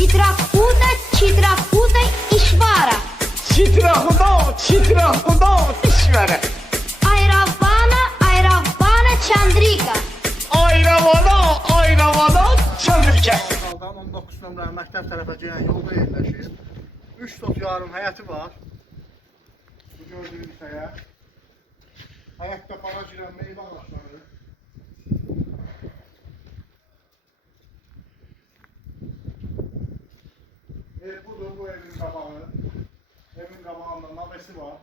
Читракута, читракута и швара. Çitrahıda, çitrahıda işvere. Айравана, айравана, чандрика. Ayravada, ayravada çömürke. Qaldan 19 nömrəli məktəb tərəfə gedən yolda yerləşir. 3 tot yarım həyəti var. Bu gördüyünüz həyət. Həyətdə bana girən meyvə ağacları. Ev budur, bu evin qabağı. Evin qabağında navesi var.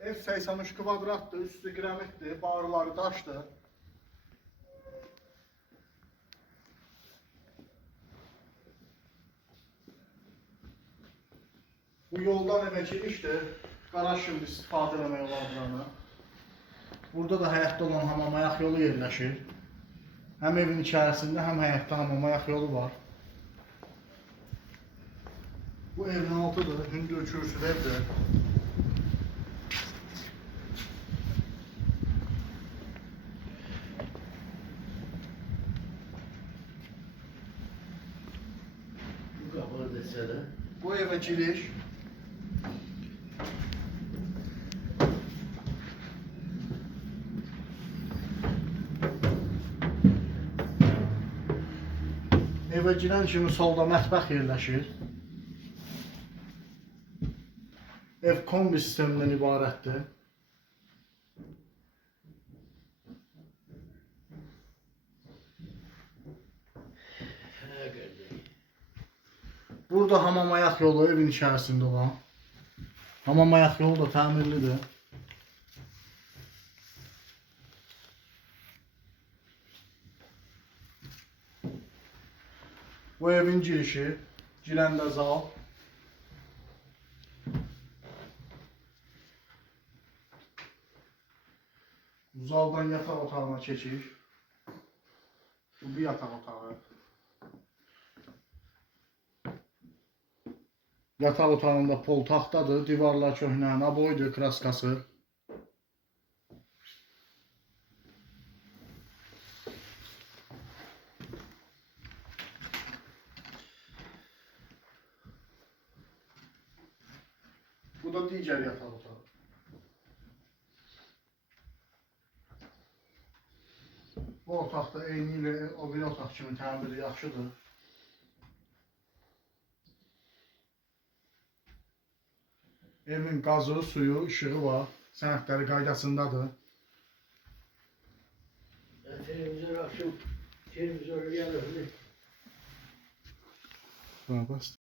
Ev 83 kvadratdır, üstü qramitdir, bağırları daşdır. Bu yoldan eve girişdir. Qaraj şimdi istifadə eləmək olar buranı. Burada da həyətdə olan hamam ayaq yolu yerləşir. Həm evin içərisində, həm həyətdə hamam ayaq yolu var. Bu evin altıdır, hündür kürsülü evdir. Bu kapağı desene. Bu eve giriş. Evə girən kimi solda mətbəx yerləşir. Ev kombi sistemindən ibarətdir. Burada hamam ayaq yolu evin içərisində olan. Hamam ayaq yolu da təmirlidir. Bu evin girişi, girəndə zal. Zaldan yataq otağına keçir. Bu bir yataq otağı. Yataq otağında pol taxtadır, divarlar köhnə, naboydur, kraskası. Bu da digər yataq otağı. Bu otaqda eyni ilə o biri otaq kimi təmiri yaxşıdır. Evin qazı, suyu, işığı var. Sənədləri qaydasındadır. Ben televizyon akşam televizyon yanımda. Ha, bəs.